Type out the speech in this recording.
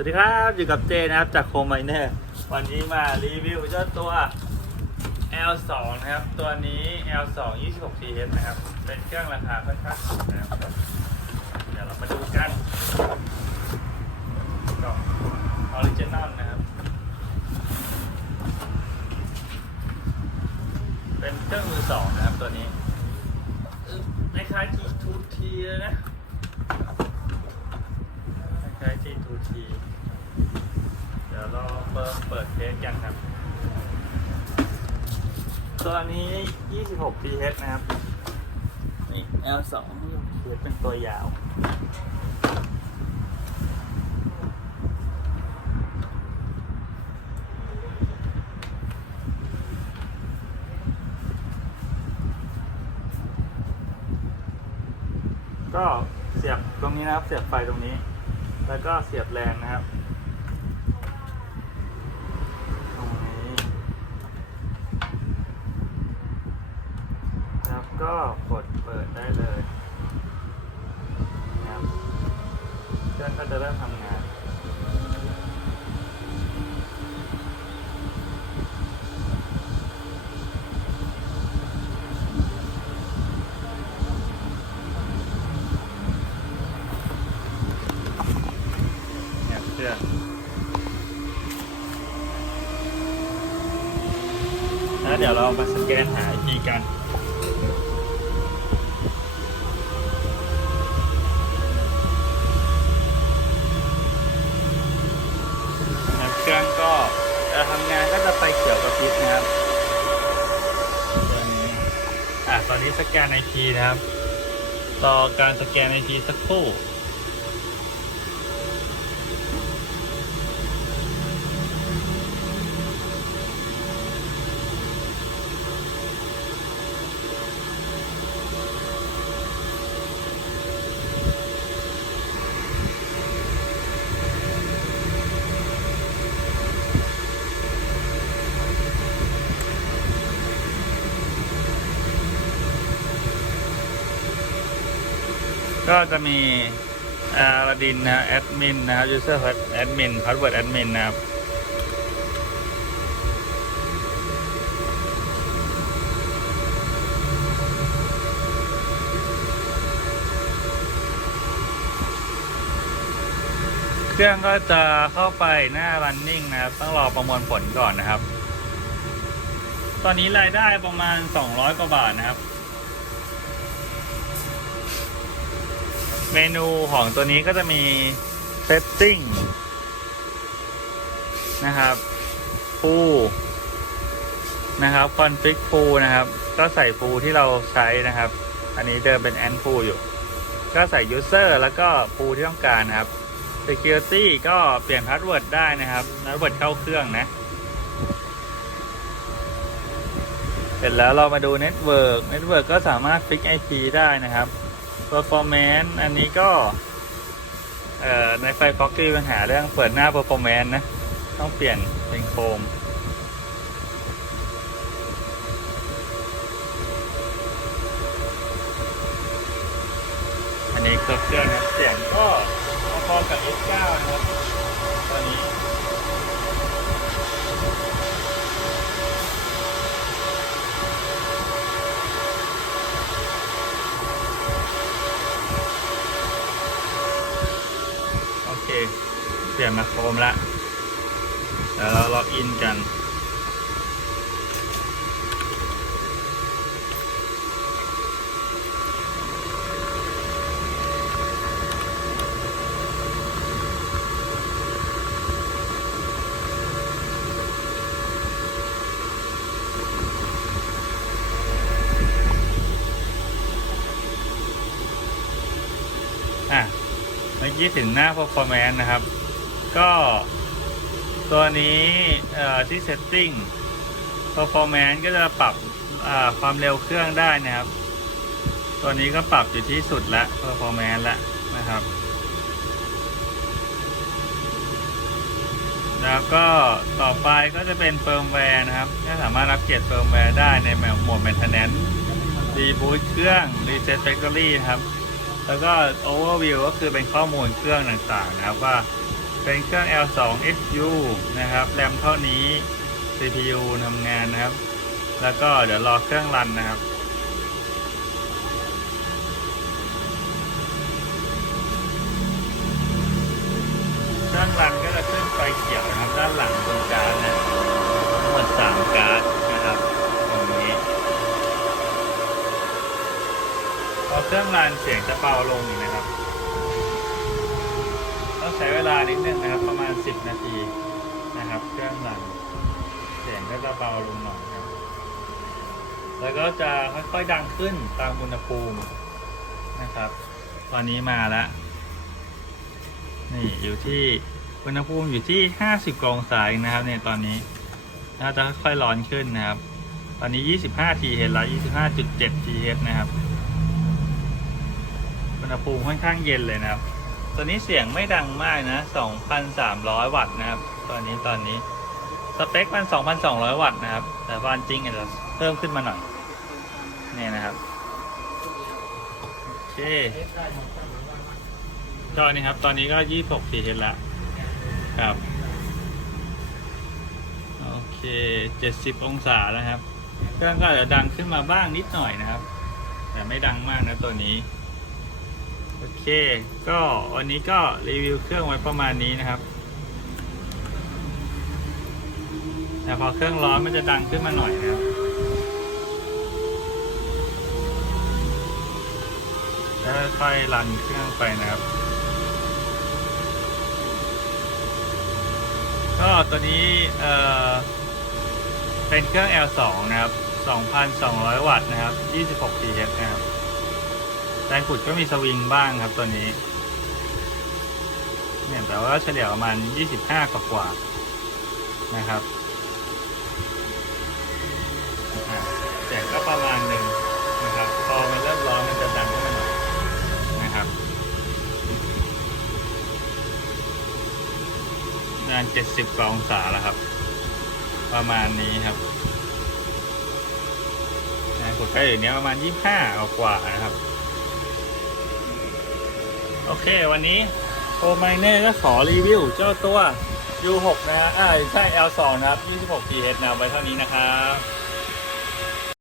วัสดีครับ อยู่กับเจนะครับจากโคมไมเนอร์วันนี้มารีวิวเจ้าตัว L2 นะครับ ตัวนี้ L2 26 TS นะครับ เป็นเครื่องราคาค่อนข้างสูงนะครับ เดี๋ยวเรามาดูกันกล่องออริจินอลนะครับ เป็นเครื่องมือสองนะครับตัวนี้คล้ายๆ T2T เลยนะคล้ายๆ T2T เดี๋ยวเราเปิดเปิดเทสกันครับ ตัวนี้ 26 TH นะครับ นี่ L2 เทสเป็นตัวยาว ก็เสียบตรงนี้นะครับ เสียบไฟตรงนี้ แล้วก็เสียบแรงนะครับ ก็กดเปิดได้เลยนะครับเครื่องก็จะเริ่มทำงานเนี่ยเครื่องแล้วเดี๋ยวเรามาสแกนหา IP กันนะครับเครื่องก็จะทำงานก็จะไปเขียวกับพริบนะครับตัวนี้อะตอนนี้ สแกนไอทีนะครับ รอการสแกนไอทีสักครู่ ก็จะมีอาราดินนะแอดมินนะครับ user admin password admin นะครับเครื่องก็จะเข้าไปหน้า running นะครับ ต้องรอประมวลผลก่อนนะครับ ตอนนี้รายได้ประมาณ 200 กว่าบาทนะครับ เมนูของตัวนี้ก็จะมี setting นะครับฟูนะครับ config ฟูนะครับ ก็ใส่ฟูที่เราใช้นะครับ อันนี้เดิมเป็น and ฟูอยู่ ก็ใส่ user แล้วก็ฟูที่ต้องการนะครับ security ก็เปลี่ยนพาสเวิร์ดได้นะครับพาสเวิร์ดเข้าเครื่องนะ เสร็จแล้วเรามาดู network network ก็สามารถ fix IP ได้นะครับ performance อันนี้ก็ในไฟฟ็อกมีปัญหาเรื่องเปิดหน้า performance นะ ต้องเปลี่ยนเป็นโคมอันนี้เครื่องเครื่องนะเสียงก็พอๆกับ S9 นะครับ ตอนนี้ โอเค เปลี่ ยนมาโคมละเดี๋ยวเราล็อกอินกัน อะเมื่อกี้ถึงหน้า performance นะครับ ก็ตัวนี้ที่ setting performance ก็จะปรับความเร็วเครื่องได้นะครับ ตัวนี้ก็ปรับอยู่ที่สุดละ performance ละนะครับ แล้วก็ต่อไปก็จะเป็นเฟิร์มแวร์นะครับก็สามารถรับเกียรติเฟิร์มแวร์ได้ในหมวด maintenance รีบูตเครื่อง reset factory นะครับ แล้วก็ overview ก็คือเป็นข้อมูลเครื่องต่างๆนะครับว่า เคเป็นเครื่อง L2 SU นะครับ แรมเท่านี้ CPU ทำงานนะครับ แล้วก็เดี๋ยวรอเครื่องรันนะครับด้านหลังก็จะขึ้นไฟเขียวนะครับ ด้านหลังตรงการดนะทั้งหมดสามการ์ดนะครับตรงนี้พอเครื่องรันเสียงจะเบาลงอีกนะครับ ลานิดนึงนะครับ ประมาณ 10 นาทีนะครับ เครื่องรันเสียงก็จะเบาลงหน่อยครับ แล้วก็จะค่อยๆดังขึ้นตามอุณหภูมินะครับ ตอนนี้มาแล้วนี่อยู่ที่อุณหภูมิอยู่ที่ 50กองศาเองนะครับเนี่ยตอนนี้น่าจะค่อยๆร้อนขึ้นนะครับ ตอนนี้ 25 TH ล้ว25.7 TH นะครับอุณหภูมิค่อนข้างเย็นเลยนะครับ ตัวนี้เสียงไม่ดังมากนะ 2,300 วัตต์นะครับ ตอนนี้ตอนนี้ สเปคมัน 2,200 วัตต์นะครับ แต่ความจริงอาจจะเพิ่มขึ้นมาหน่อย นี่นะครับ โอเคจอนี้ครับ ตอนนี้ก็ 26 4เห็นละครับ โอเค 70 องศาแล้วครับ เครื่องก็อาจจะดังขึ้นมาบ้างนิดหน่อยนะครับ แต่ไม่ดังมากนะตัวนี้ โอเค ก็วันนี้ก็รีวิวเครื่องไว้ประมาณนี้นะครับแต่พอเครื่องร้อนมันจะดังขึ้นมาหน่อยนะครับแล้วค่อยๆรันเครื่องไปนะครับ ก็ตัวนี้เอ่อเป็นเครื่อง L2 นะครับ 2,200 วัตต์นะครับ 26 TH นะครับ แรงขุดก็มีสวิงบ้างครับตัวนี้ เนี่ยแต่ว่าเฉลี่ยประมาณ 25 กว่ากว่านะครับอะเสียงก็ประมาณหนึ่งนะครับ พอมันเริ่มร้อนมันจะดังขึ้นมาหน่อยนะครับนาน 70 กว่าองศาแล้วครับ ประมาณนี้ครับนะกดใกล้อยู่เนี้ยประมาณ 25เอากว่านะครับ โอเค วันนี้โ r ไมเน่ก็ขอรีวิว เจ้าตัว U6 นะอ่าใช่ L2 นะครับ 26 GH นะไว้เท่านี้นะครับ